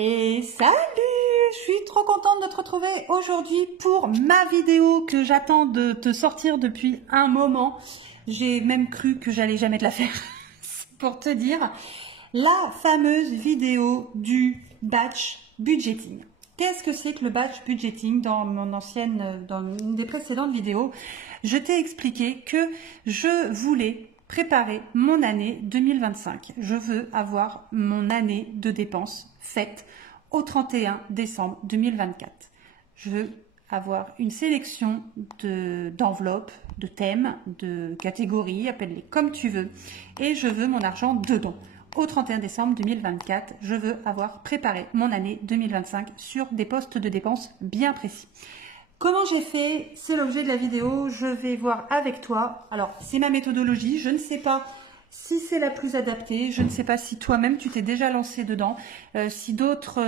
Et salut! Je suis trop contente de te retrouver aujourd'hui pour ma vidéo que j'attends de te sortir depuis un moment. J'ai même cru que j'allais jamais te la faire. Pour te dire, la fameuse vidéo du batch budgeting. Qu'est-ce que c'est que le batch budgeting? Dans une des précédentes vidéos, je t'ai expliqué que je voulais préparer mon année 2025. Je veux avoir mon année de dépenses faite au 31 décembre 2024. Je veux avoir une sélection d'enveloppes, de thèmes, de catégories, appelle-les comme tu veux, et je veux mon argent dedans. Au 31 décembre 2024, je veux avoir préparé mon année 2025 sur des postes de dépenses bien précis. Comment j'ai fait? C'est l'objet de la vidéo. Je vais voir avec toi. Alors, c'est ma méthodologie. Je ne sais pas si c'est la plus adaptée. Je ne sais pas si toi-même, tu t'es déjà lancé dedans. Si d'autres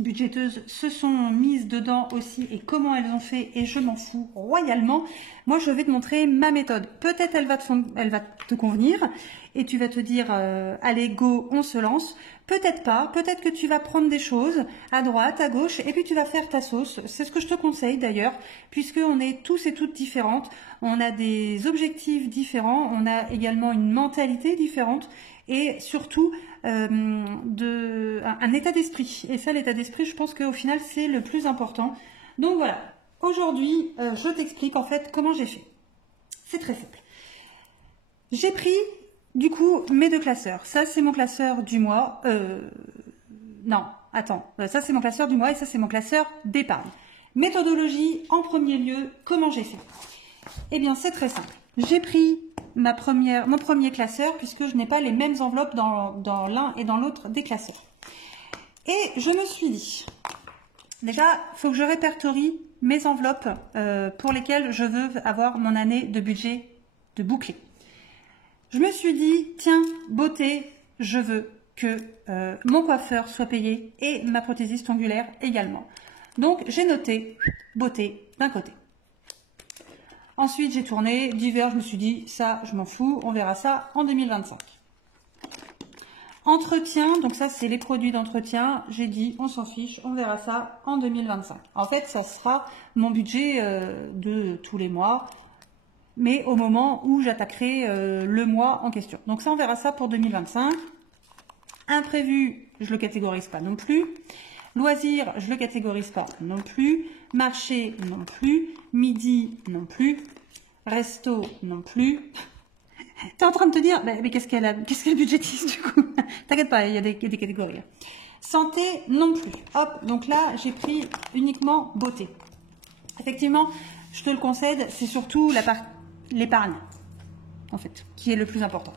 budgéteuses se sont mises dedans aussi et comment elles ont fait, et je m'en fous royalement. Moi, je vais te montrer ma méthode. Peut-être elle va te convenir et tu vas te dire allez, go, on se lance. Peut-être pas, peut-être que tu vas prendre des choses à droite, à gauche, et puis tu vas faire ta sauce. C'est ce que je te conseille d'ailleurs, puisqu'on est tous et toutes différentes, on a des objectifs différents, on a également une mentalité différente, et surtout un état d'esprit. Et ça, l'état d'esprit, je pense qu'au final, c'est le plus important. Donc voilà, aujourd'hui, je t'explique en fait comment j'ai fait. C'est très simple. J'ai pris du coup mes deux classeurs. Ça, c'est mon classeur du mois. Non, attends. Ça, c'est mon classeur du mois et ça, c'est mon classeur d'épargne. Méthodologie, en premier lieu, comment j'ai fait? Eh bien, c'est très simple. J'ai pris mon premier classeur puisque je n'ai pas les mêmes enveloppes dans l'un et dans l'autre des classeurs. Et je me suis dit, déjà, il faut que je répertorie mes enveloppes pour lesquelles je veux avoir mon année de budget de bouclé. Je me suis dit, tiens, beauté, je veux que mon coiffeur soit payé et ma prothésiste ongulaire également. Donc, j'ai noté beauté d'un côté. Ensuite, j'ai tourné divers, je me suis dit, ça, je m'en fous, on verra ça en 2025. Entretien, donc ça, c'est les produits d'entretien. J'ai dit, on s'en fiche, on verra ça en 2025. En fait, ça sera mon budget de tous les mois, mais au moment où j'attaquerai le mois en question. Donc ça, on verra ça pour 2025. Imprévu, je le catégorise pas non plus. Loisirs, je le catégorise pas non plus. Marché, non plus. Midi, non plus. Resto, non plus. Tu es en train de te dire, mais qu'est-ce qu'elle budgétise du coup? T'inquiète pas, il y a des catégories. Santé, non plus. Hop, donc là, j'ai pris uniquement beauté. Effectivement, je te le concède, c'est surtout l'épargne, en fait, qui est le plus important.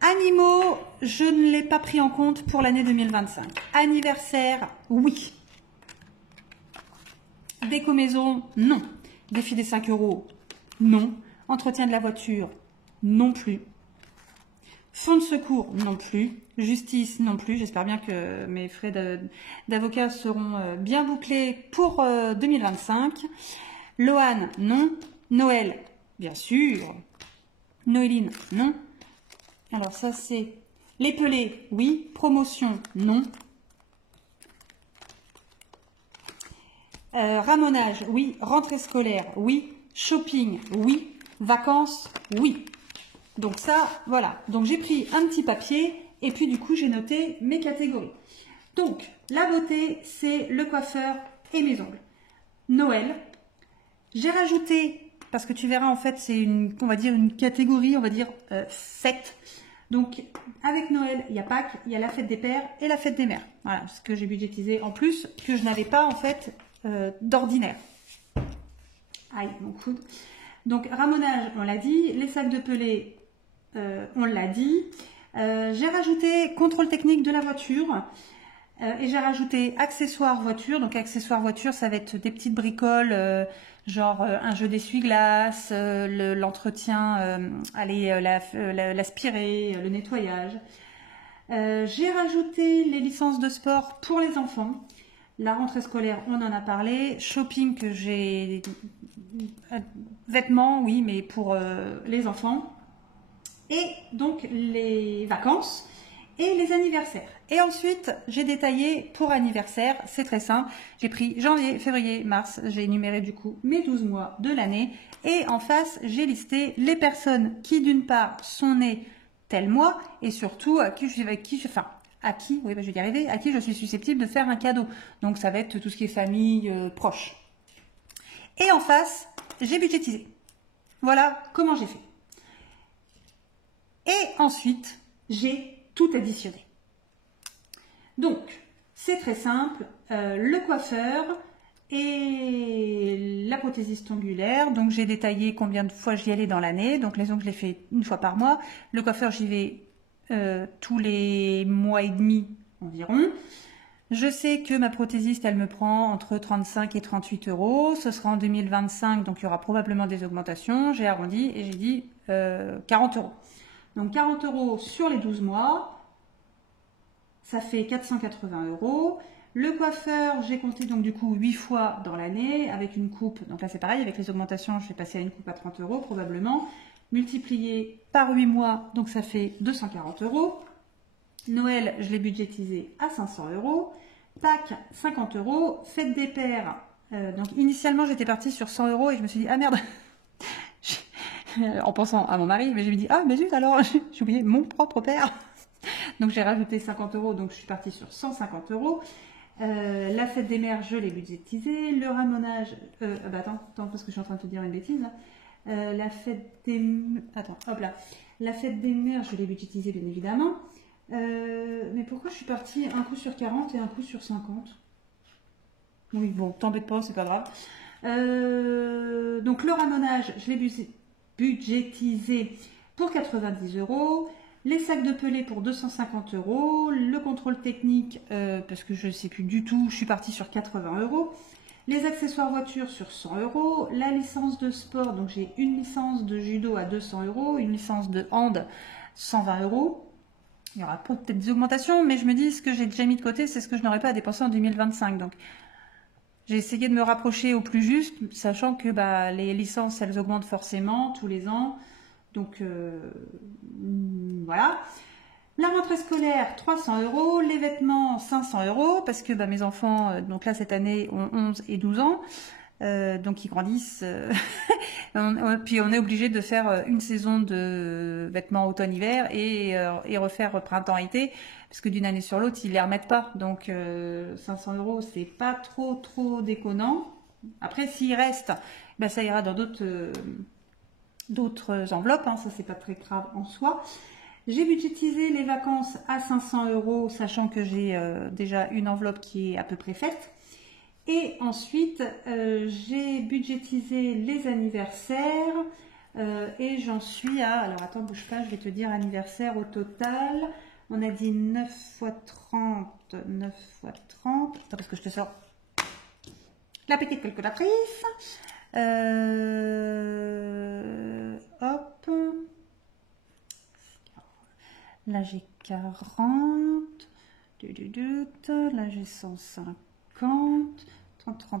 Animaux, je ne l'ai pas pris en compte pour l'année 2025. Anniversaire, oui. Déco maison, non. Défi des 5 €, non. Entretien de la voiture, non plus. Fonds de secours, non plus. Justice, non plus. J'espère bien que mes frais d'avocat seront bien bouclés pour 2025. Loan, non. Noël, bien sûr. Noéline, non. Alors ça, c'est les pelés, oui. Promotion, non. Ramonage, oui. Rentrée scolaire, oui. Shopping, oui. Vacances, oui. Donc ça, voilà. Donc j'ai pris un petit papier et puis du coup, j'ai noté mes catégories. Donc, la beauté, c'est le coiffeur et mes ongles. Noël, j'ai rajouté, parce que tu verras en fait, c'est on va dire une catégorie, on va dire fête. Donc, avec Noël, il y a Pâques, il y a la fête des pères et la fête des mères. Voilà, ce que j'ai budgétisé en plus, que je n'avais pas en fait d'ordinaire. Aïe, mon coude. Donc, ramonage, on l'a dit. Les sacs de pelés, on l'a dit. J'ai rajouté contrôle technique de la voiture. Et j'ai rajouté accessoires voiture. Donc, accessoires voiture, ça va être des petites bricoles, genre un jeu d'essuie-glace, l'entretien, l'aspirer, le nettoyage. J'ai rajouté les licences de sport pour les enfants. La rentrée scolaire, on en a parlé. Shopping que j'ai... Vêtements, oui, mais pour les enfants. Et donc les vacances. et les anniversaires. Et ensuite, j'ai détaillé pour anniversaire, c'est très simple. J'ai pris janvier, février, mars, j'ai énuméré du coup mes 12 mois de l'année. Et en face, j'ai listé les personnes qui d'une part sont nées tel mois et surtout à qui je vais y arriver, à qui je suis susceptible de faire un cadeau. Donc ça va être tout ce qui est famille, proche. Et en face, j'ai budgétisé. Voilà comment j'ai fait. Et ensuite, j'ai tout additionné. Donc, c'est très simple. Le coiffeur et la prothésiste ongulaire. Donc, j'ai détaillé combien de fois j'y allais dans l'année. Donc, les ongles, je les fais une fois par mois. Le coiffeur, j'y vais tous les mois et demi environ. Je sais que ma prothésiste, elle me prend entre 35 et 38 euros. Ce sera en 2025, donc il y aura probablement des augmentations. J'ai arrondi et j'ai dit 40 euros. Donc 40 euros sur les 12 mois, ça fait 480 euros. Le coiffeur, j'ai compté donc du coup 8 fois dans l'année avec une coupe. Donc là c'est pareil, avec les augmentations, je vais passer à une coupe à 30 euros probablement. Multiplié par 8 mois, donc ça fait 240 euros. Noël, je l'ai budgétisé à 500 euros. Tac, 50 euros. Fête des pères. Donc initialement, j'étais partie sur 100 euros et je me suis dit, ah merde, en pensant à mon mari, mais je me dis, ah mais zut alors, j'ai oublié mon propre père. Donc j'ai rajouté 50 euros, donc je suis partie sur 150 euros. La fête des mères, je l'ai budgétisé. Le ramonage, attends, parce que je suis en train de te dire une bêtise. La fête des... Attends, hop là. La fête des mères, je l'ai budgétisé bien évidemment. Mais pourquoi je suis partie un coup sur 40 et un coup sur 50? Oui, bon, t'embête pas, c'est pas grave. Donc le ramonage, je l'ai budgétisé pour 90 euros. Les sacs de pelé pour 250 euros. Le contrôle technique, parce que je ne sais plus du tout, je suis partie sur 80 euros. Les accessoires voiture sur 100 euros. La licence de sport, donc j'ai une licence de judo à 200 euros, une licence de hand 120 euros. Il y aura peut-être des augmentations, mais je me dis ce que j'ai déjà mis de côté, c'est ce que je n'aurais pas à dépenser en 2025. Donc, j'ai essayé de me rapprocher au plus juste, sachant que les licences, elles augmentent forcément tous les ans. Donc, voilà. La rentrée scolaire, 300 euros. Les vêtements, 500 euros, parce que mes enfants, donc là, cette année, ont 11 et 12 ans. Donc ils grandissent. Puis on est obligé de faire une saison de vêtements automne-hiver et refaire printemps-été, parce que d'une année sur l'autre, ils les remettent pas. Donc 500 euros, c'est pas trop déconnant. Après, s'il reste, ça ira dans d'autres enveloppes, hein, ça c'est pas très grave en soi. J'ai budgétisé les vacances à 500 euros, sachant que j'ai déjà une enveloppe qui est à peu près faite. Et ensuite, j'ai budgétisé les anniversaires et j'en suis à... Alors attends, bouge pas, je vais te dire anniversaire au total. On a dit 9 x 30, 9 x 30. Attends, parce que je te sors la petite calculatrice. Hop. Là, j'ai 40. Là, j'ai 150.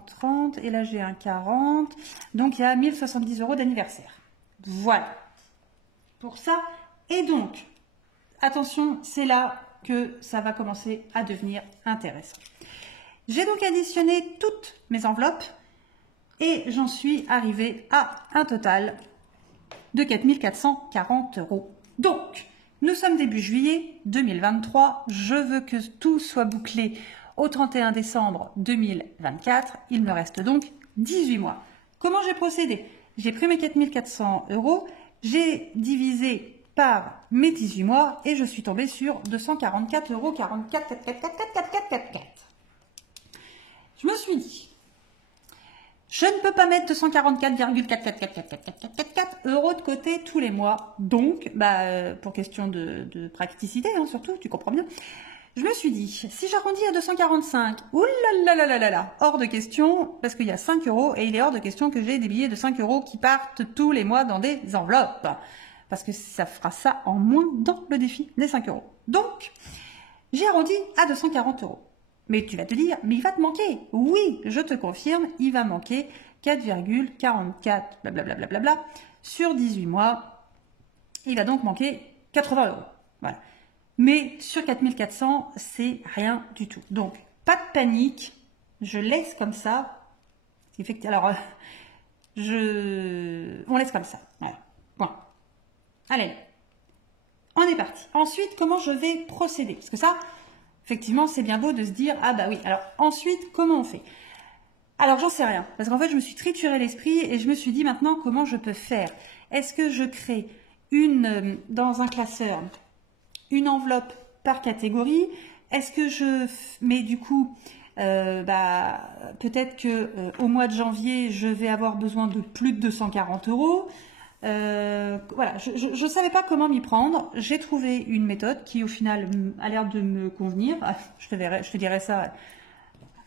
30, et là j'ai un 40, donc il y a 1070 euros d'anniversaire. Voilà pour ça. Et donc attention, c'est là que ça va commencer à devenir intéressant. J'ai donc additionné toutes mes enveloppes et j'en suis arrivée à un total de 4440 euros. Donc nous sommes début juillet 2023, je veux que tout soit bouclé au 31 décembre 2024, il me reste donc 18 mois. Comment j'ai procédé? J'ai pris mes 4400 euros, j'ai divisé par mes 18 mois et je suis tombée sur 244 euros 44. Je me suis dit, je ne peux pas mettre 244,44444 euros de côté tous les mois. Donc, pour question de praticité, hein, surtout, tu comprends bien. Je me suis dit, si j'arrondis à 245, oulalalala, hors de question, parce qu'il y a 5 euros, et il est hors de question que j'ai des billets de 5 euros qui partent tous les mois dans des enveloppes. Parce que ça fera ça en moins dans le défi des 5 euros. Donc, j'ai arrondi à 240 euros. Mais tu vas te dire, mais il va te manquer. Oui, je te confirme, il va manquer 4,44 sur 18 mois. Il va donc manquer 80 euros. Voilà. Mais sur 4400, c'est rien du tout. Donc, pas de panique. Je laisse comme ça. Effectivement, alors, on laisse comme ça. Voilà. Bon. Allez. On est parti. Ensuite, comment je vais procéder? Parce que ça, effectivement, c'est bien beau de se dire, ah bah oui. Alors, ensuite, comment on fait? Alors, j'en sais rien. Parce qu'en fait, je me suis trituré l'esprit et je me suis dit maintenant, comment je peux faire? Est-ce que je crée dans un classeur, une enveloppe par catégorie? Est-ce que je mets du coup, peut-être que au mois de janvier, je vais avoir besoin de plus de 240 €. Voilà, je ne savais pas comment m'y prendre. J'ai trouvé une méthode qui au final a l'air de me convenir. Je te dirai ça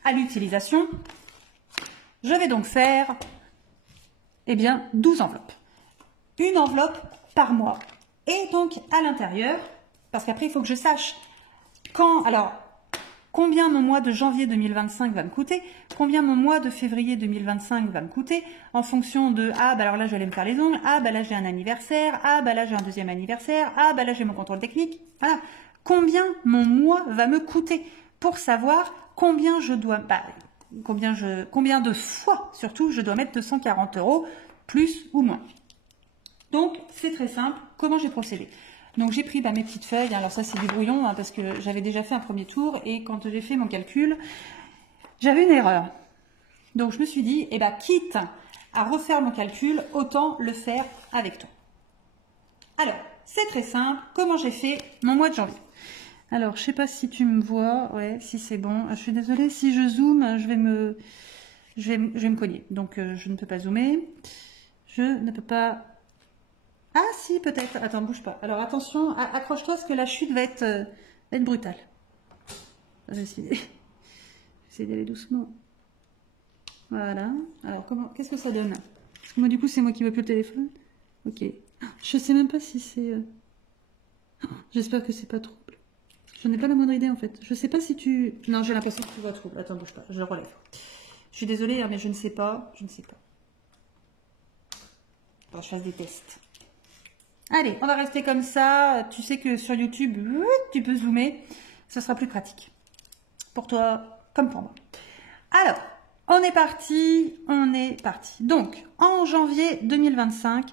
à l'utilisation. Je vais donc faire, eh bien, 12 enveloppes. Une enveloppe par mois. Et donc, à l'intérieur, parce qu'après, il faut que je sache combien mon mois de janvier 2025 va me coûter, combien mon mois de février 2025 va me coûter, en fonction de, alors là, je vais aller me faire les ongles, là, j'ai un anniversaire, là, j'ai un deuxième anniversaire, là, j'ai mon contrôle technique. Voilà. Combien mon mois va me coûter pour savoir combien je dois, combien de fois, surtout, je dois mettre 240 €, plus ou moins. Donc, c'est très simple. Comment j'ai procédé? Donc, j'ai pris mes petites feuilles. Alors, ça, c'est du brouillon, parce que j'avais déjà fait un premier tour. Et quand j'ai fait mon calcul, j'avais une erreur. Donc, je me suis dit, quitte à refaire mon calcul, autant le faire avec toi. Alors, c'est très simple. Comment j'ai fait mon mois de janvier? Alors, je sais pas si tu me vois. Ouais, si c'est bon. Je suis désolée. Si je zoome, je vais me cogner. Donc, je ne peux pas zoomer. Je ne peux pas... Ah si, peut-être. Attends, bouge pas. Alors, attention. Accroche-toi parce que la chute va être brutale. Je vais essayer d'aller doucement. Voilà. Alors, qu'est-ce que ça donne? Parce que moi, du coup, c'est moi qui vois plus le téléphone. Ok. Je sais même pas si c'est... J'espère que c'est pas trouble. J'en ai pas la moindre idée, en fait. Je sais pas si tu... Non, j'ai l'impression que tu vois trouble. Attends, bouge pas. Je le relève. Je suis désolée, mais je ne sais pas. Je ne sais pas. Faut que je fasse des tests. Allez, on va rester comme ça. Tu sais que sur YouTube, tu peux zoomer. Ce sera plus pratique. Pour toi, comme pour moi. Alors, on est parti. Donc, en janvier 2025,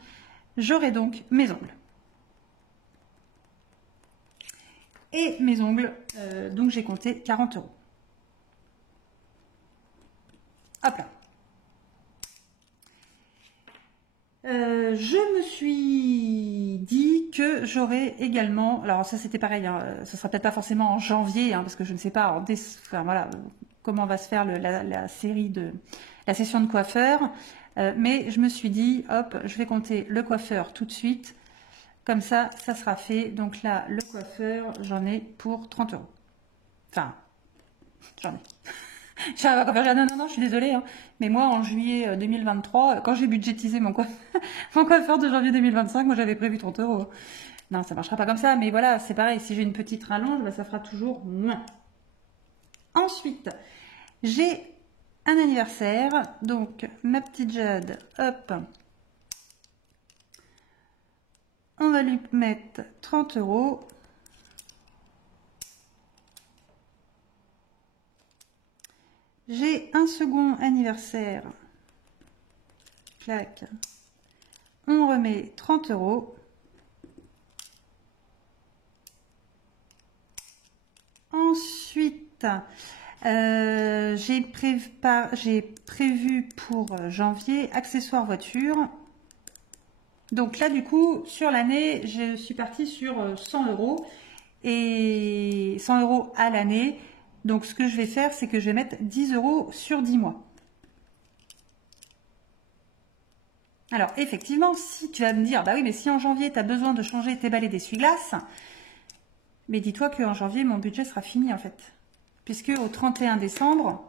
j'aurai donc mes ongles. Et mes ongles, donc j'ai compté 40 €. Hop là. Je me suis dit que j'aurais également, alors ça c'était pareil, ce sera peut-être pas forcément en janvier, parce que je ne sais pas voilà, comment va se faire la session de coiffeur, mais je me suis dit, hop, je vais compter le coiffeur tout de suite, comme ça sera fait. Donc là, le coiffeur, j'en ai pour 30 €. Enfin, j'en ai. Non, je suis désolée, mais moi en juillet 2023, quand j'ai budgétisé mon coiffeur de janvier 2025, moi j'avais prévu 30 €. Non, ça marchera pas comme ça, mais voilà, c'est pareil, si j'ai une petite rallonge, ça fera toujours moins. Ensuite, j'ai un anniversaire, donc ma petite Jade, hop, on va lui mettre 30 €. J'ai un second anniversaire. Clac. On remet 30 €. Ensuite, j'ai prévu pour janvier accessoires voiture. Donc là, du coup, sur l'année, je suis partie sur 100 € et 100 € à l'année. Donc, ce que je vais faire, c'est que je vais mettre 10 € sur 10 mois. Alors, effectivement, si tu vas me dire, bah oui, mais si en janvier, tu as besoin de changer tes balais d'essuie-glace, mais dis-toi qu'en janvier, mon budget sera fini, en fait. Puisque au 31 décembre,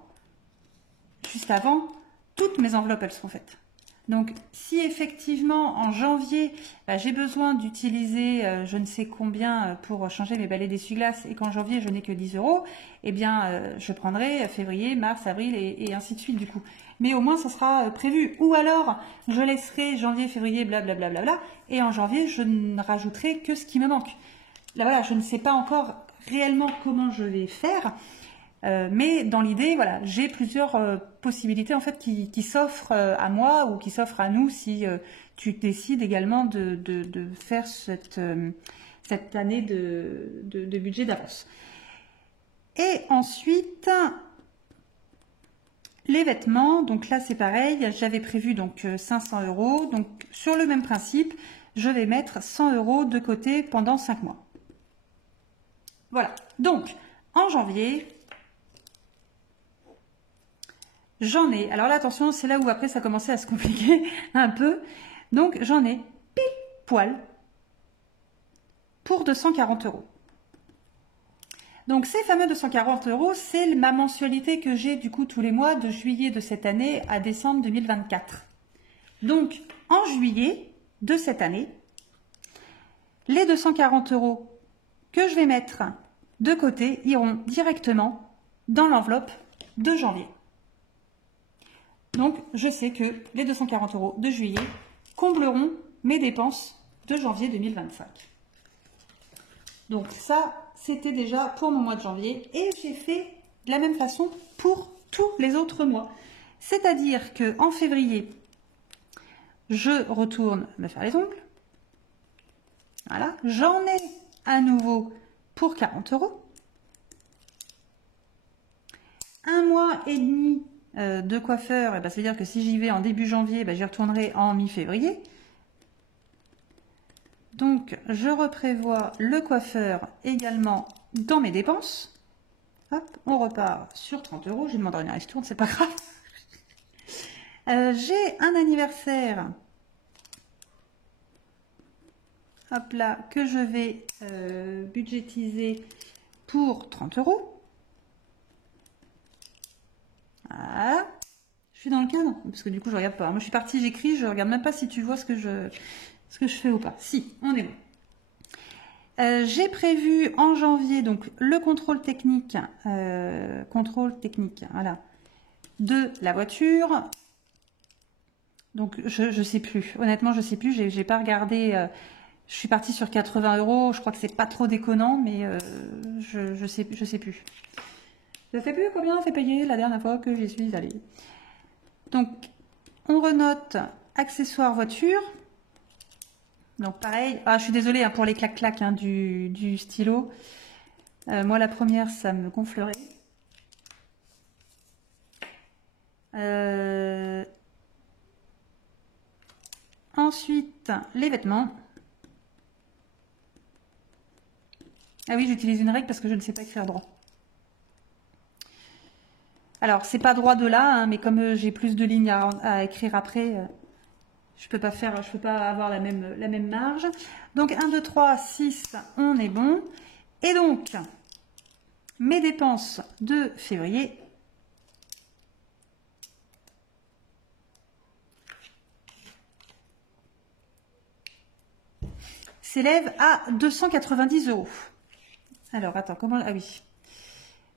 juste avant, toutes mes enveloppes, elles seront faites. Donc, si effectivement, en janvier, j'ai besoin d'utiliser je ne sais combien pour changer mes balais d'essuie-glace et qu'en janvier, je n'ai que 10 €, eh bien, je prendrai février, mars, avril et ainsi de suite, du coup. Mais au moins, ça sera prévu. Ou alors, je laisserai janvier, février, blablabla, et en janvier, je ne rajouterai que ce qui me manque. là, voilà, je ne sais pas encore réellement comment je vais faire. Mais dans l'idée, voilà, j'ai plusieurs possibilités en fait qui s'offrent à moi ou qui s'offrent à nous si tu décides également de faire cette année de budget d'avance. Et ensuite, les vêtements, donc là c'est pareil, j'avais prévu donc 500 €, donc sur le même principe, je vais mettre 100 € de côté pendant 5 mois. Voilà, donc en janvier, j'en ai, alors là attention, c'est là où après ça commençait à se compliquer un peu, donc j'en ai pile poil pour 240 €. Donc ces fameux 240 €, c'est ma mensualité que j'ai du coup tous les mois de juillet de cette année à décembre 2024. Donc en juillet de cette année, les 240 € que je vais mettre de côté iront directement dans l'enveloppe de janvier. Donc je sais que les 240 € de juillet combleront mes dépenses de janvier 2025. Donc ça, c'était déjà pour mon mois de janvier et j'ai fait de la même façon pour tous les autres mois. C'est-à-dire qu'en février, je retourne me faire les ongles. Voilà, j'en ai à nouveau pour 40 €. Un mois et demi de coiffeur, et ben, ça veut dire que si j'y vais en début janvier, ben, j'y retournerai en mi-février. Donc, je reprévois le coiffeur également dans mes dépenses. Hop, on repart sur 30 €. J'ai demandé une ristourne, c'est pas grave. J'ai un anniversaire. Hop là, que je vais budgétiser pour 30 €. Voilà. Je suis dans le cadre, parce que du coup, je regarde pas. Moi, je suis partie, j'écris, je regarde même pas si tu vois ce que je fais ou pas. Si, on est bon. J'ai prévu en janvier donc le contrôle technique, voilà, de la voiture. Donc je sais plus, honnêtement je sais plus, j'ai pas regardé. Je suis partie sur 80 €. Je crois que c'est pas trop déconnant, mais je sais plus. Je sais plus combien on fait payer la dernière fois que j'y suis allée. Donc on renote accessoires voiture. Donc pareil, je suis désolée hein, pour les clac-clac hein, du stylo. Moi la première ça me gonflerait. Ensuite les vêtements. Ah oui, j'utilise une règle parce que je ne sais pas écrire droit. Alors c'est pas droit de là, hein, mais comme j'ai plus de lignes à écrire après. Je peux pas avoir la même marge. Donc 1, 2, 3, 6, on est bon. Et donc, mes dépenses de février. S'élèvent à 290 €. Alors, attends, comment... Ah oui.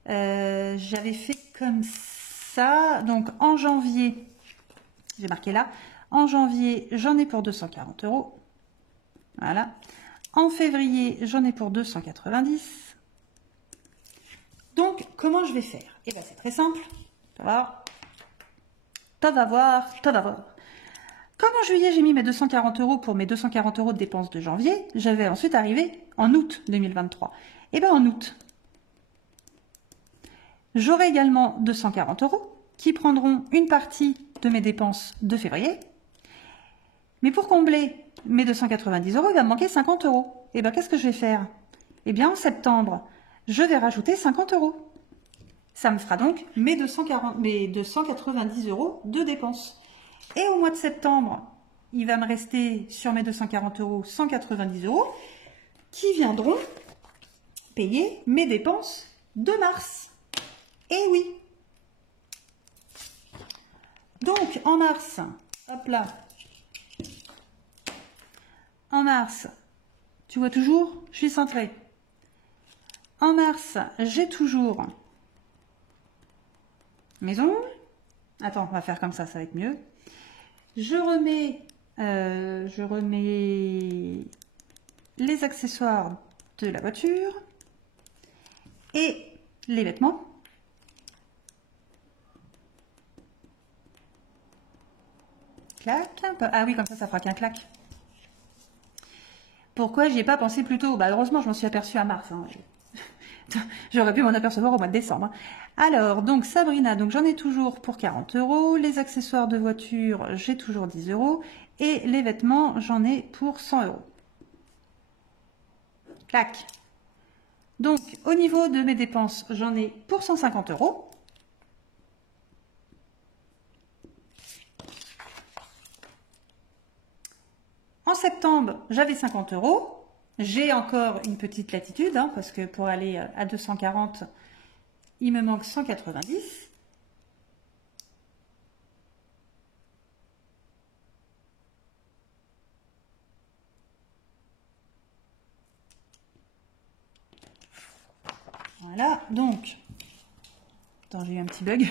J'avais fait comme ça. Donc, en janvier, j'ai marqué là. En janvier, j'en ai pour 240 €. Voilà. En février, j'en ai pour 290. Donc, comment je vais faire? Eh bien, c'est très simple. Tu vas voir. Comme en juillet, j'ai mis mes 240 € pour mes 240 € de dépenses de janvier, j'avais ensuite arrivé en août 2023. Eh bien, en août, j'aurai également 240 € qui prendront une partie de mes dépenses de février. Mais pour combler mes 290 €, il va me manquer 50 €. Et bien, qu'est-ce que je vais faire? Eh bien, en septembre, je vais rajouter 50 €. Ça me fera donc mes 290 € de dépenses. Et au mois de septembre, il va me rester sur mes 240 € 190 € qui viendront payer mes dépenses de mars. Et oui. Donc, en mars, hop là. En mars, tu vois toujours, je suis centrée. En mars, j'ai toujours mes ongles. Attends, on va faire comme ça va être mieux. Je remets les accessoires de la voiture et les vêtements. Clac. Ah oui, comme ça fera qu'un clac. Pourquoi j'y ai pas pensé plus tôt? Bah heureusement, je m'en suis aperçue à mars. Hein. J'aurais pu m'en apercevoir au mois de décembre. Alors, donc Sabrina, donc j'en ai toujours pour 40 €. Les accessoires de voiture, j'ai toujours 10 €. Et les vêtements, j'en ai pour 100 €. Clac. Donc, au niveau de mes dépenses, j'en ai pour 150 €. En septembre, j'avais 50 €. J'ai encore une petite latitude, hein, parce que pour aller à 240, il me manque 190. Voilà, donc... Attends, j'ai eu un petit bug.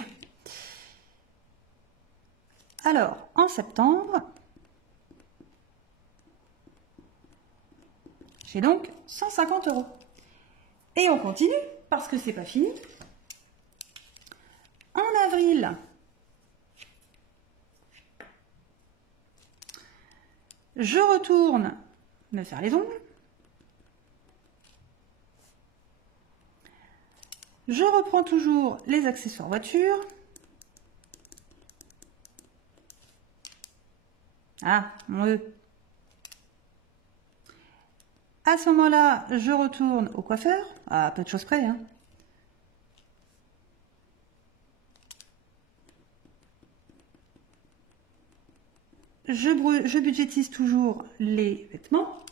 Alors, en septembre... J'ai donc 150 €. Et on continue, parce que c'est pas fini. En avril, je retourne me faire les ongles. Je reprends toujours les accessoires voiture. Ah, mon Dieu. À ce moment-là, je retourne au coiffeur, à peu de choses près. Hein. Je budgétise toujours les vêtements.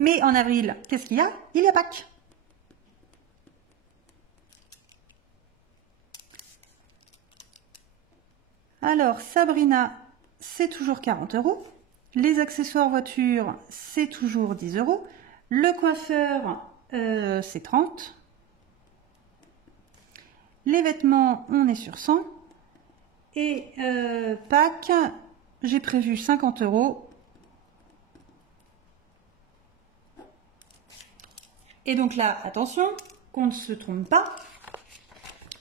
Mais en avril, qu'est-ce qu'il y a? Il y a Pâques. Alors, Sabrina, c'est toujours 40 €. Les accessoires voiture, c'est toujours 10 €. Le coiffeur, c'est 30. Les vêtements, on est sur 100. Et Pâques, j'ai prévu 50 €. Et donc là, attention, qu'on ne se trompe pas.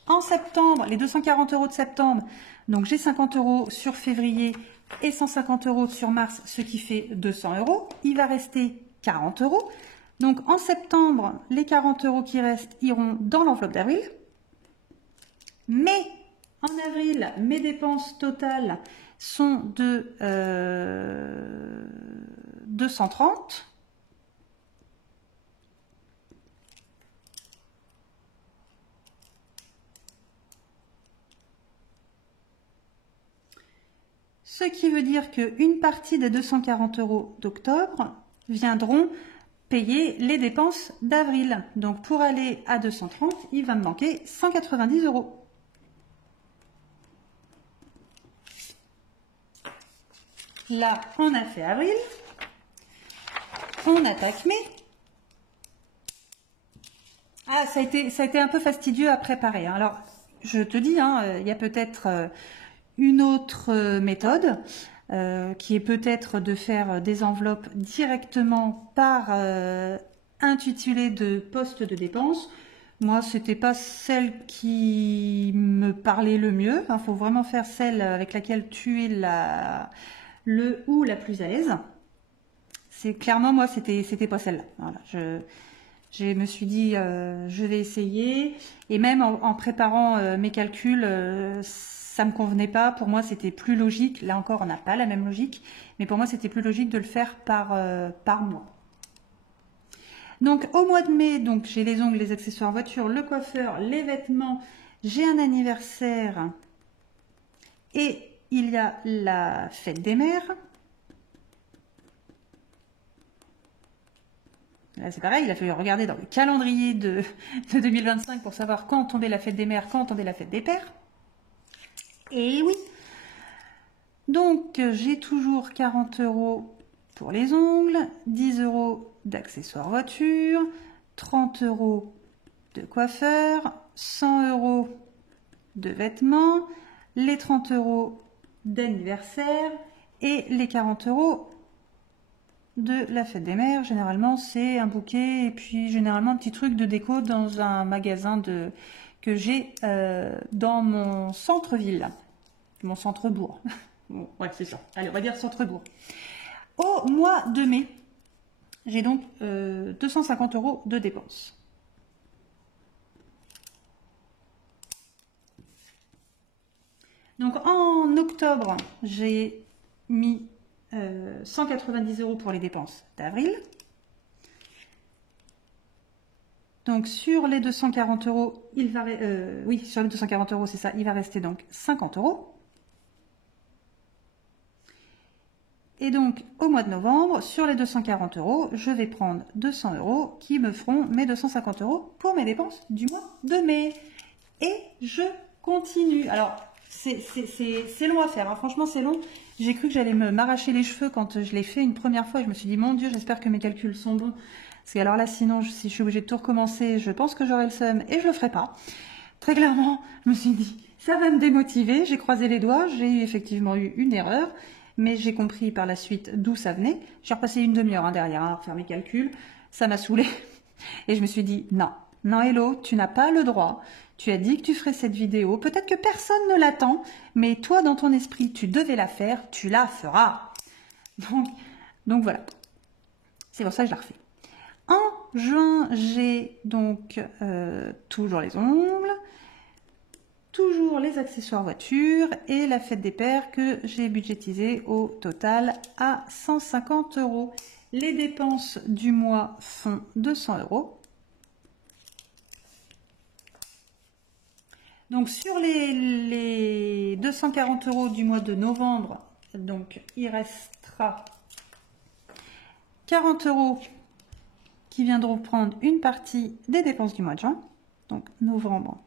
En septembre, les 240 € de septembre, donc j'ai 50 € sur février et 150 € sur mars, ce qui fait 200 €. Il va rester 40 €. Donc en septembre, les 40 € qui restent iront dans l'enveloppe d'avril. Mais en avril, mes dépenses totales sont de 230. Ce qui veut dire qu'une partie des 240 € d'octobre viendront payer les dépenses d'avril. Donc pour aller à 230, il va me manquer 190 €. Là, on a fait avril. On attaque mai. Ah, ça a été un peu fastidieux à préparer. Alors, je te dis, hein, il y a peut-être une autre méthode qui est peut-être de faire des enveloppes directement par intitulé de poste de dépenses. Moi, c'était pas celle qui me parlait le mieux. Il faut vraiment faire celle avec laquelle tu es le ou la plus à l'aise. C'est clairement, moi, c'était pas celle-là. Voilà, je me suis dit, je vais essayer. Et même en préparant mes calculs, ça me convenait pas. Pour moi, c'était plus logique. Là encore, on n'a pas la même logique. Mais pour moi, c'était plus logique de le faire par mois. Donc, au mois de mai, donc j'ai les ongles, les accessoires voiture, le coiffeur, les vêtements. J'ai un anniversaire. Et il y a la fête des mères. Là, c'est pareil, il a fallu regarder dans le calendrier de 2025 pour savoir quand tombait la fête des mères, quand tombait la fête des pères. Et oui. Donc, j'ai toujours 40 € pour les ongles, 10 € d'accessoires voiture, 30 € de coiffeur, 100 € de vêtements, les 30 € d'anniversaire et les 40 € de la fête des mères. Généralement, c'est un bouquet et puis généralement un petit truc de déco dans un magasin que j'ai dans mon centre-ville, mon centre-bourg. Bon, ouais, c'est ça. Allez, on va dire centre-bourg. Au mois de mai, j'ai donc 250 € de dépenses. Donc en octobre, j'ai mis 190 € pour les dépenses d'avril. Donc sur les 240 €, il va oui, sur les 240 €, c'est ça, il va rester donc 50 €. Et donc au mois de novembre, sur les 240 €, je vais prendre 200 € qui me feront mes 250 € pour mes dépenses du mois de mai. Et je continue. Alors c'est long à faire, hein. Franchement c'est long. J'ai cru que j'allais m'arracher les cheveux quand je l'ai fait une première fois. Je me suis dit, mon Dieu, j'espère que mes calculs sont bons. Parce que alors là, sinon, si je suis obligée de tout recommencer, je pense que j'aurai le seum et je le ferai pas. Très clairement, je me suis dit, ça va me démotiver. J'ai croisé les doigts, j'ai effectivement eu une erreur, mais j'ai compris par la suite d'où ça venait. J'ai repassé une demi-heure derrière à faire mes calculs. Ça m'a saoulée. Et je me suis dit, non, non, Hello, tu n'as pas le droit. Tu as dit que tu ferais cette vidéo. Peut-être que personne ne l'attend, mais toi, dans ton esprit, tu devais la faire. Tu la feras. Donc voilà. C'est pour ça que je la refais. En juin, j'ai donc toujours les ongles, toujours les accessoires voiture et la fête des pères que j'ai budgétisé au total à 150 €. Les dépenses du mois font 200 €. Donc sur les 240 € du mois de novembre, donc il restera 40 € qui viendront prendre une partie des dépenses du mois de juin. Donc novembre,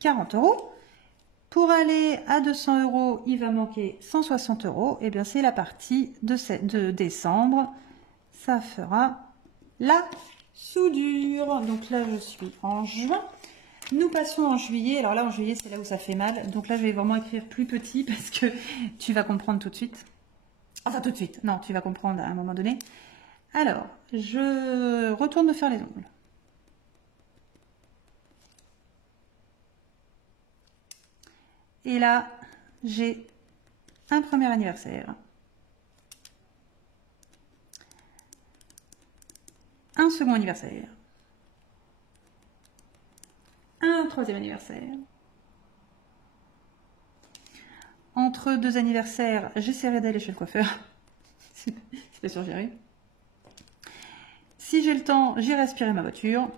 40 €. Pour aller à 200 €, il va manquer 160 €. Et bien c'est la partie de décembre. Ça fera la soudure. Donc là je suis en juin. Nous passons en juillet. Alors là en juillet c'est là où ça fait mal. Donc là je vais vraiment écrire plus petit parce que tu vas comprendre tout de suite. Enfin tout de suite. Non, tu vas comprendre à un moment donné. Alors, je retourne me faire les ongles. Et là, j'ai un premier anniversaire. Un second anniversaire. Un troisième anniversaire. Entre deux anniversaires, j'essaierai d'aller chez le coiffeur. C'est pas sûr, j'irai. Si j'ai le temps, j'irai aspirer ma voiture.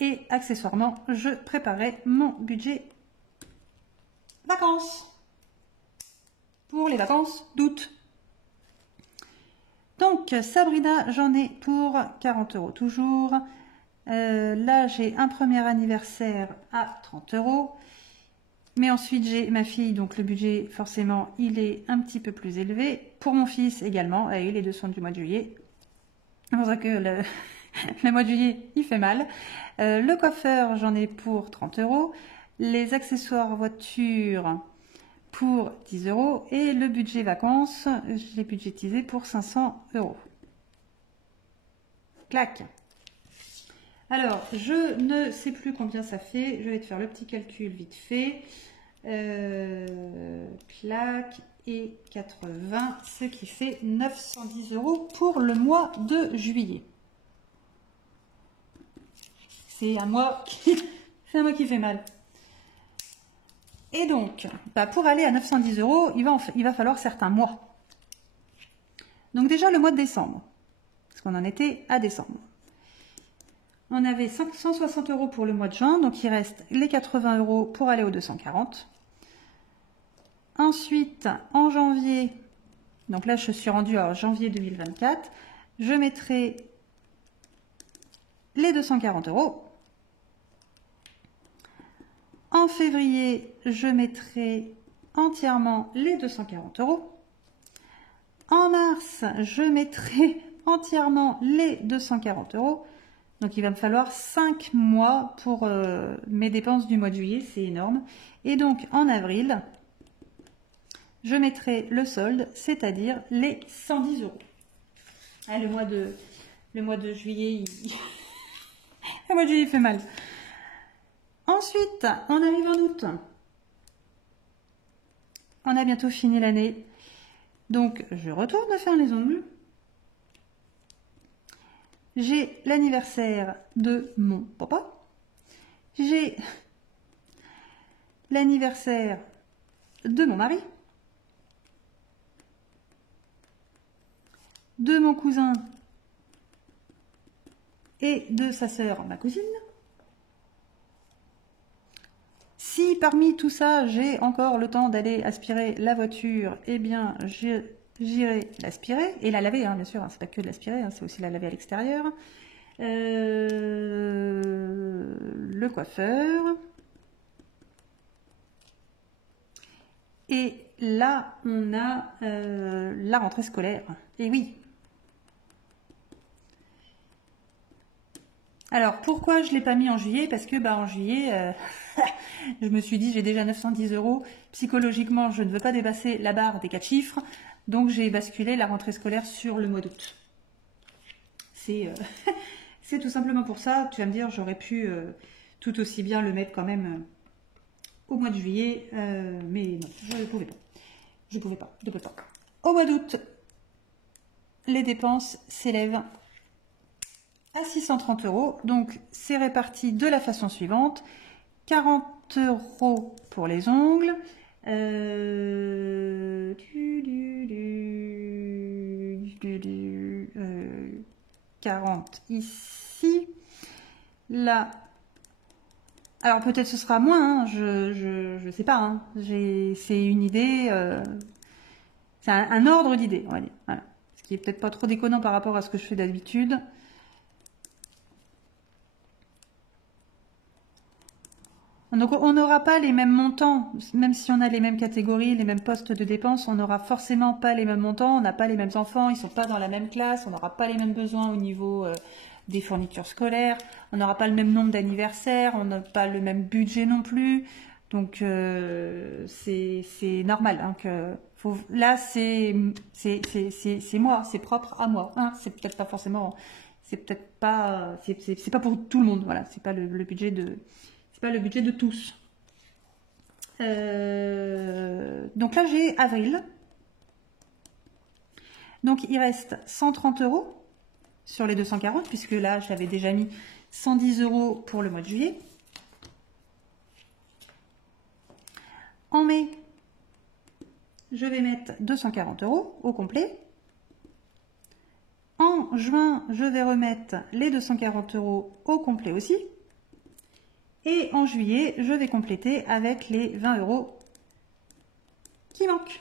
Et accessoirement, je préparais mon budget vacances. Pour les vacances d'août. Donc, Sabrina, j'en ai pour 40 € toujours. Là, j'ai un premier anniversaire à 30 €. Mais ensuite, j'ai ma fille, donc le budget, forcément, il est un petit peu plus élevé. Pour mon fils également, et les deux sont du mois de juillet. C'est pour ça que le mois de juillet, il fait mal. Le coiffeur, j'en ai pour 30 €. Les accessoires voiture pour 10 €. Et le budget vacances, je l'ai budgétisé pour 500 €. Clac. Alors, je ne sais plus combien ça fait. Je vais te faire le petit calcul vite fait. Clac et 80, ce qui fait 910 € pour le mois de juillet. C'est un mois qui fait mal. Et donc, pour aller à 910 €, il va falloir certains mois. Donc déjà le mois de décembre, parce qu'on en était à décembre. On avait 160 € pour le mois de juin, donc il reste les 80 € pour aller aux 240. Ensuite, en janvier, donc là je suis rendue à janvier 2024, je mettrai les 240 €. En février, je mettrai entièrement les 240 €. En mars, je mettrai entièrement les 240 €. Donc il va me falloir 5 mois pour mes dépenses du mois de juillet, c'est énorme. Et donc en avril, je mettrai le solde, c'est-à-dire les 110 euros. Ah, le mois de juillet, le mois de juillet il fait mal. Ensuite, on arrive en août. On a bientôt fini l'année. Donc je retourne faire les ongles. J'ai l'anniversaire de mon papa. J'ai l'anniversaire de mon mari. De mon cousin et de sa sœur, ma cousine. Si parmi tout ça, j'ai encore le temps d'aller aspirer la voiture, eh bien, j'irai l'aspirer et la laver, hein, bien sûr, hein, c'est pas que de l'aspirer, hein, c'est aussi la laver à l'extérieur. Le coiffeur. Et là, on a la rentrée scolaire. Et oui. Alors, pourquoi je ne l'ai pas mis en juillet? Parce que en juillet, je me suis dit, j'ai déjà 910 euros. Psychologiquement, je ne veux pas dépasser la barre des 4 chiffres. Donc, j'ai basculé la rentrée scolaire sur le mois d'août. C'est tout simplement pour ça. Tu vas me dire, j'aurais pu tout aussi bien le mettre quand même au mois de juillet. Mais non, je ne pouvais pas. Je ne pouvais pas. Au mois d'août, les dépenses s'élèvent à 630 euros. Donc, c'est réparti de la façon suivante. 40 euros pour les ongles. 40 ici. Là. Alors, peut-être ce sera moins. Hein, je sais pas. Hein. C'est une idée. C'est un ordre d'idée, on va dire. Voilà. Ce qui est peut-être pas trop déconnant par rapport à ce que je fais d'habitude. Donc on n'aura pas les mêmes montants, même si on a les mêmes catégories, les mêmes postes de dépenses, on n'aura forcément pas les mêmes montants, on n'a pas les mêmes enfants, ils ne sont pas dans la même classe, on n'aura pas les mêmes besoins au niveau des fournitures scolaires, on n'aura pas le même nombre d'anniversaires, on n'a pas le même budget non plus. Donc c'est normal. Hein, là c'est moi, c'est propre à moi. Hein, c'est peut-être pas forcément, c'est pas pour tout le monde. Voilà, c'est pas le budget de. Pas le budget de tous. Donc là, j'ai avril. Donc, il reste 130 euros sur les 240, puisque là, j'avais déjà mis 110 euros pour le mois de juillet. En mai, je vais mettre 240 euros au complet. En juin, je vais remettre les 240 euros au complet aussi. Et en juillet, je vais compléter avec les 20 euros qui manquent.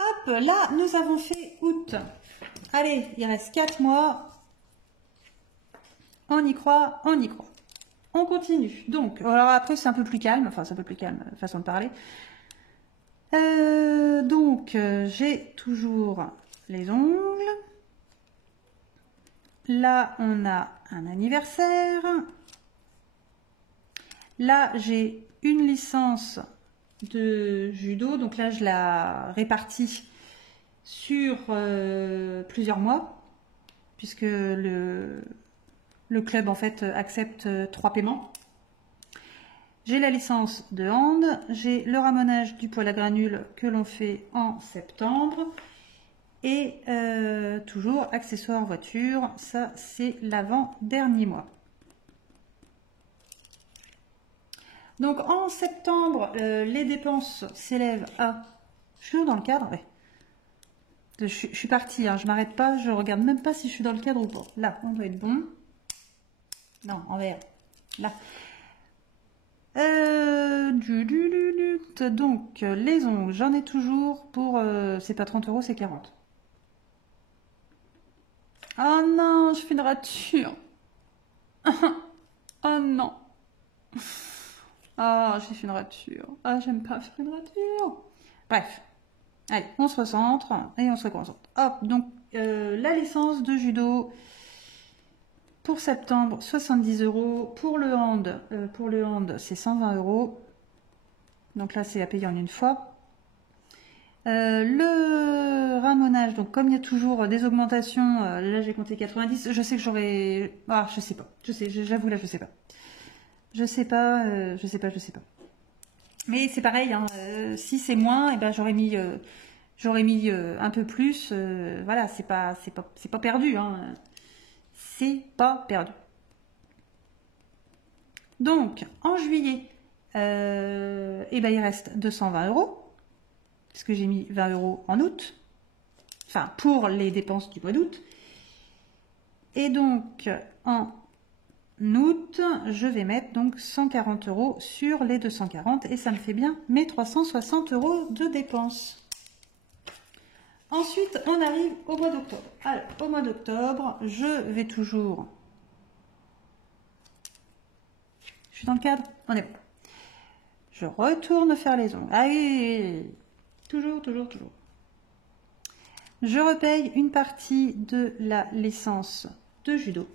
Hop, là, nous avons fait août. Allez, il reste 4 mois. On y croit, on y croit. On continue. Donc, alors après, c'est un peu plus calme. Enfin, c'est un peu plus calme, façon de parler. Donc, j'ai toujours les ongles. Là, on a un anniversaire. Là, j'ai une licence de judo. Donc là, je la répartis sur plusieurs mois, puisque le club, en fait, accepte 3 paiements. J'ai la licence de hand. J'ai le ramonage du poêle à granules que l'on fait en septembre. Et toujours accessoires voiture, ça c'est l'avant-dernier mois. Donc en septembre, les dépenses s'élèvent à... Je suis dans le cadre, ouais. Je suis partie, hein, je m'arrête pas, je regarde même pas si je suis dans le cadre ou pas. Là, on doit être bon. Non, en vert. Là. Donc les ongles, j'en ai toujours pour... c'est pas 30 euros, c'est 40. Oh non, je fais une rature. Oh non. Ah, j'ai fait une rature. Ah, j'aime pas faire une rature. Bref. Allez, on se recentre et on se concentre. Hop, donc la licence de judo pour septembre, 70 €. Pour le hand, c'est 120 €. Donc là, c'est à payer en une fois. Le ramonage, donc comme il y a toujours des augmentations, là j'ai compté 90, je sais que j'aurais... Ah, je sais pas, j'avoue là, je sais pas. Je sais pas. Mais c'est pareil, hein, si c'est moins, eh ben, j'aurais mis un peu plus. Voilà, c'est pas perdu. Hein. C'est pas perdu. Donc, en juillet, eh ben, il reste 220 €, puisque j'ai mis 20 € en août. Enfin, pour les dépenses du mois d'août. Et donc, en août, je vais mettre donc 140 € sur les 240 et ça me fait bien mes 360 € de dépenses. Ensuite, on arrive au mois d'octobre. Alors, au mois d'octobre, je vais toujours... Je suis dans le cadre? On est bon. Je retourne faire les ongles. Ah oui, toujours. Je repaye une partie de la licence de judo.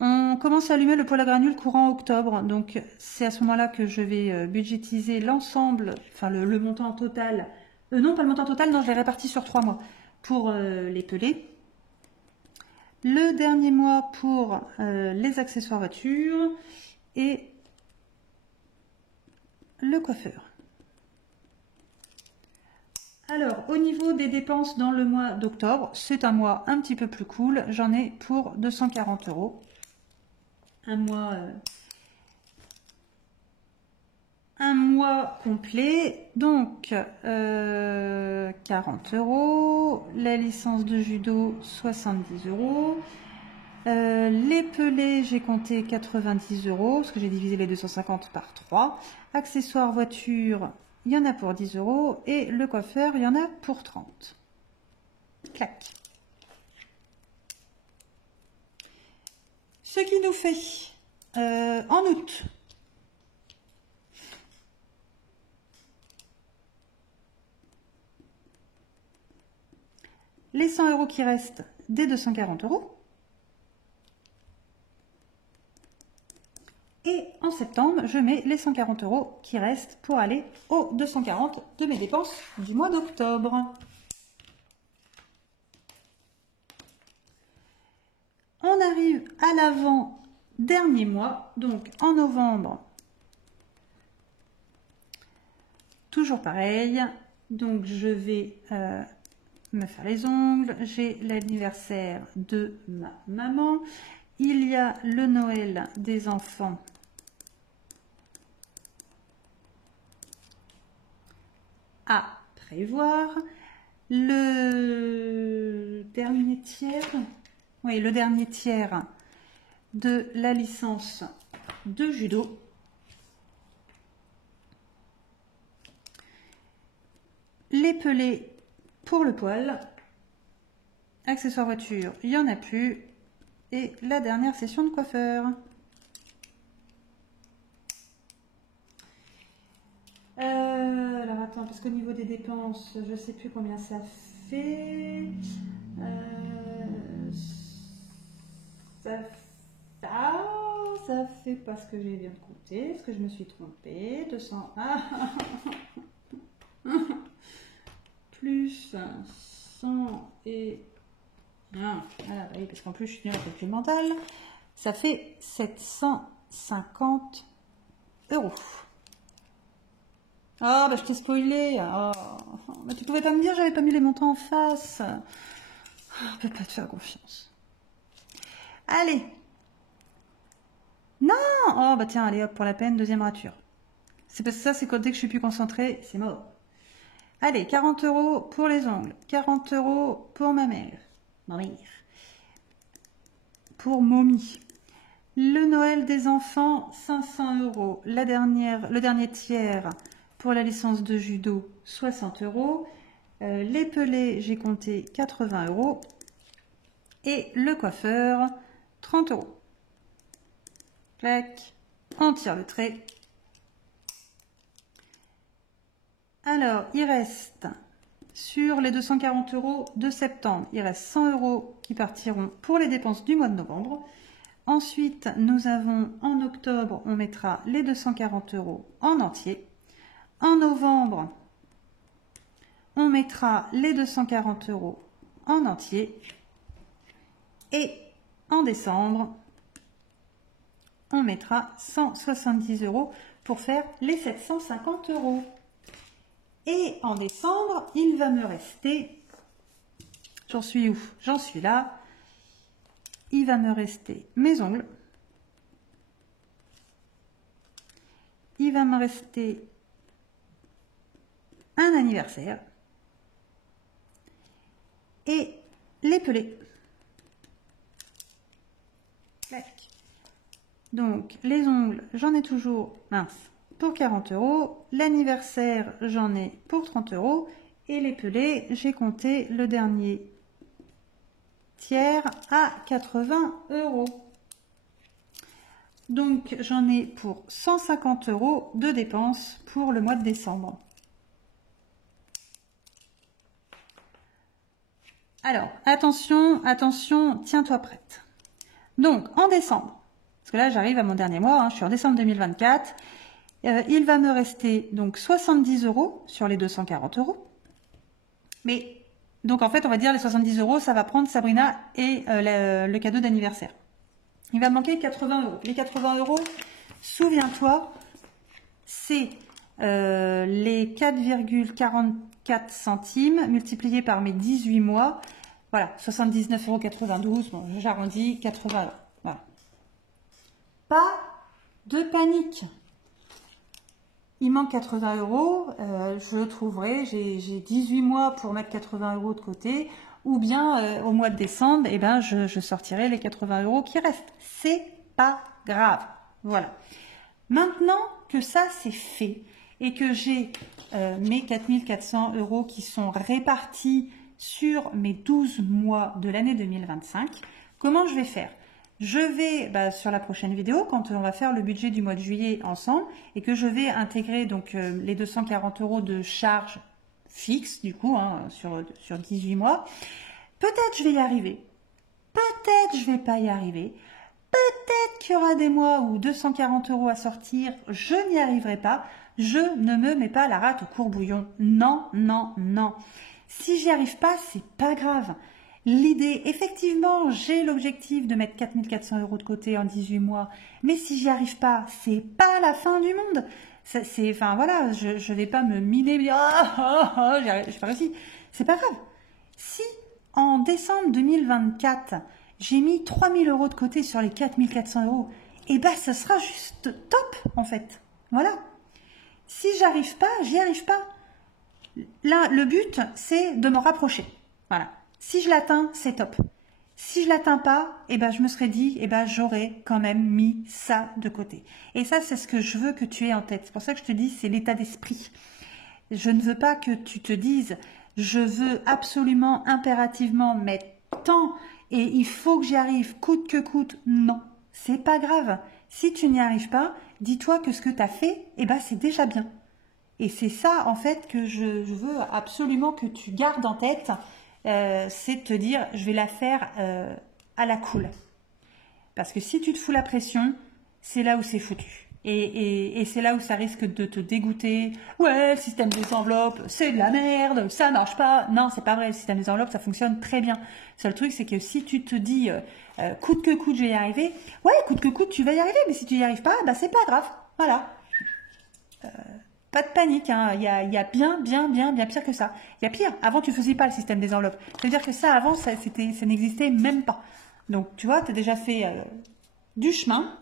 On commence à allumer le poêle à granules courant octobre, donc c'est à ce moment-là que je vais budgétiser l'ensemble, enfin le montant total. Non, pas le montant total, non, je l'ai réparti sur 3 mois pour les pelés. Le dernier mois pour les accessoires voiture et le coiffeur. Alors, au niveau des dépenses dans le mois d'octobre, c'est un mois un petit peu plus cool. J'en ai pour 240 €. Un mois complet, donc 40 €, la licence de judo 70 €, les pelés j'ai compté 90 € parce que j'ai divisé les 250 par 3, accessoires voiture il y en a pour 10 € et le coiffeur il y en a pour 30. Clac. Ce qui nous fait en août les 100 € qui restent des 240 €. Et en septembre, je mets les 140 € qui restent pour aller aux 240 de mes dépenses du mois d'octobre. On arrive à l'avant-dernier mois, donc en novembre. Toujours pareil, donc je vais me faire les ongles, j'ai l'anniversaire de ma maman, il y a le Noël des enfants à prévoir, le dernier tiers, oui, le dernier tiers de la licence de judo. Les pelés pour le poil, accessoires voiture, il n'y en a plus, et la dernière session de coiffeur. Alors attends, parce qu'au niveau des dépenses, je ne sais plus combien ça fait. Ça fait parce que j'ai bien compté, parce que je me suis trompée. 200. Plus 100 et 1. Ah, oui, parce qu'en plus, je suis nulle en calcul mental. Ça fait 750 €. Ah, bah je t'ai spoilé. Oh. Mais tu pouvais pas me dire, j'avais pas mis les montants en face. Oh, je peux pas te faire confiance. Allez. Non. Oh, bah tiens, allez, hop, pour la peine, deuxième rature. C'est parce que ça, c'est quand dès que je suis plus concentrée, c'est mort. Allez, 40 € pour les ongles. 40 € pour ma mère. Pour Mommy. Le Noël des enfants, 500 €. Le dernier tiers pour la licence de judo, 60 €. Les pelés, j'ai compté 80 €. Et le coiffeur, 30 €. Clac. On tire le trait. Alors, il reste, sur les 240 € de septembre, il reste 100 € qui partiront pour les dépenses du mois de novembre. Ensuite, nous avons en octobre, on mettra les 240 € en entier. En novembre, on mettra les 240 € en entier. Et en décembre, on mettra 170 € pour faire les 750 €. Et en décembre, il va me rester, j'en suis où? J'en suis là. Il va me rester mes ongles. Il va me rester un anniversaire. Et les pelés. Donc, les ongles, j'en ai toujours, mince, pour 40 €. L'anniversaire, j'en ai pour 30 €. Et les pelés, j'ai compté le dernier tiers à 80 €. Donc, j'en ai pour 150 € de dépenses pour le mois de décembre. Alors, attention, attention, tiens-toi prête. Donc, en décembre, parce que là, j'arrive à mon dernier mois, hein, je suis en décembre 2024, il va me rester donc 70 € sur les 240 €. Mais, donc en fait, on va dire les 70 €, ça va prendre Sabrina et le cadeau d'anniversaire. Il va me manquer 80 €. Les 80 €, souviens-toi, c'est les 4,44 centimes multipliés par mes 18 mois. Voilà, 79,92 €, bon, j'arrondis, 80 €. Voilà. Pas de panique. Il manque 80 €, je trouverai, j'ai 18 mois pour mettre 80 € de côté, ou bien au mois de décembre, eh ben, je sortirai les 80 € qui restent. C'est pas grave. Voilà. Maintenant que ça c'est fait, et que j'ai mes 4400 € qui sont répartis sur mes 12 mois de l'année 2025, comment je vais faire? Je vais, sur la prochaine vidéo, quand on va faire le budget du mois de juillet ensemble, et que je vais intégrer donc les 240 € de charges fixes, du coup, hein, sur 18 mois, peut-être je vais y arriver, peut-être je vais pas y arriver, peut-être qu'il y aura des mois où 240 € à sortir, je n'y arriverai pas, je ne me mets pas la rate au courbouillon. Non, non, non. Si j'y arrive pas, c'est pas grave. L'idée, effectivement, j'ai l'objectif de mettre 4400 € de côté en 18 mois, mais si j'y arrive pas, c'est pas la fin du monde. Enfin voilà, je vais pas me miner, j'ai pas réussi. C'est pas grave. Si en décembre 2024, j'ai mis 3000 € de côté sur les 4400 €, et ben ça sera juste top en fait. Voilà. Si j'arrive pas, j'y arrive pas. Là, le but, c'est de me rapprocher. Voilà. Si je l'atteins, c'est top. Si je l'atteins pas, eh ben, je me serais dit, eh ben, j'aurais quand même mis ça de côté. Et ça, c'est ce que je veux que tu aies en tête. C'est pour ça que je te dis, c'est l'état d'esprit. Je ne veux pas que tu te dises, je veux absolument, impérativement mettre tant et il faut que j'y arrive, coûte que coûte. Non, c'est pas grave. Si tu n'y arrives pas, dis-toi que ce que tu as fait, eh ben, c'est déjà bien. Et c'est ça, en fait, que je veux absolument que tu gardes en tête. C'est de te dire, je vais la faire à la cool. Parce que si tu te fous la pression, c'est là où c'est foutu. Et c'est là où ça risque de te dégoûter. Ouais, le système des enveloppes, c'est de la merde, ça marche pas. Non, c'est pas vrai, le système des enveloppes, ça fonctionne très bien. Le seul truc, c'est que si tu te dis, coûte que coûte, je vais y arriver. Ouais, coûte que coûte, tu vas y arriver. Mais si tu n'y arrives pas, bah, c'est pas grave. Voilà. Pas de panique, hein. Il y a bien pire que ça. Il y a pire. Avant, tu faisais pas le système des enveloppes. C'est-à-dire que ça, avant, ça n'existait même pas. Donc, tu vois, tu as déjà fait du chemin.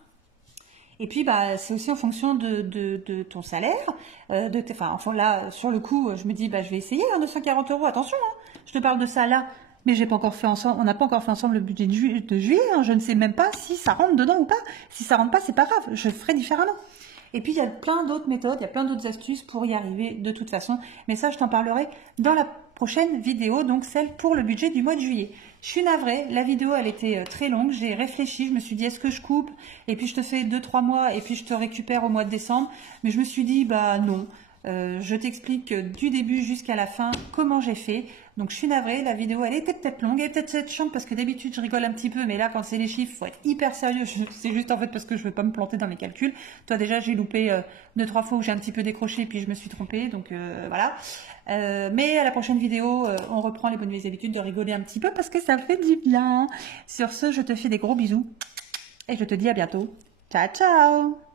Et puis, bah, c'est aussi en fonction de ton salaire. Enfin, là, sur le coup, je me dis, bah, je vais essayer, 240 €. Attention, hein. Je te parle de ça là. Mais j'ai pas encore fait ensemble, on n'a pas encore fait ensemble le budget de juillet. Hein. Je ne sais même pas si ça rentre dedans ou pas. Si ça rentre pas, c'est pas grave. Je ferai différemment. Et puis, il y a plein d'autres méthodes, il y a plein d'autres astuces pour y arriver de toute façon. Mais ça, je t'en parlerai dans la prochaine vidéo, donc celle pour le budget du mois de juillet. Je suis navrée, la vidéo, elle était très longue. J'ai réfléchi, je me suis dit, est-ce que je coupe? Et puis, je te fais 2-3 mois et puis je te récupère au mois de décembre. Mais je me suis dit, bah non. Je t'explique du début jusqu'à la fin comment j'ai fait. Donc je suis navrée, la vidéo elle était peut-être longue, elle est peut-être chiante parce que d'habitude je rigole un petit peu, mais là quand c'est les chiffres, faut être hyper sérieux. C'est juste en fait parce que je veux pas me planter dans mes calculs. Toi déjà j'ai loupé 2-3 fois où j'ai un petit peu décroché puis je me suis trompée, donc voilà. Mais à la prochaine vidéo, on reprend les bonnes vieilles habitudes de rigoler un petit peu parce que ça fait du bien. Sur ce, je te fais des gros bisous et je te dis à bientôt. Ciao ciao.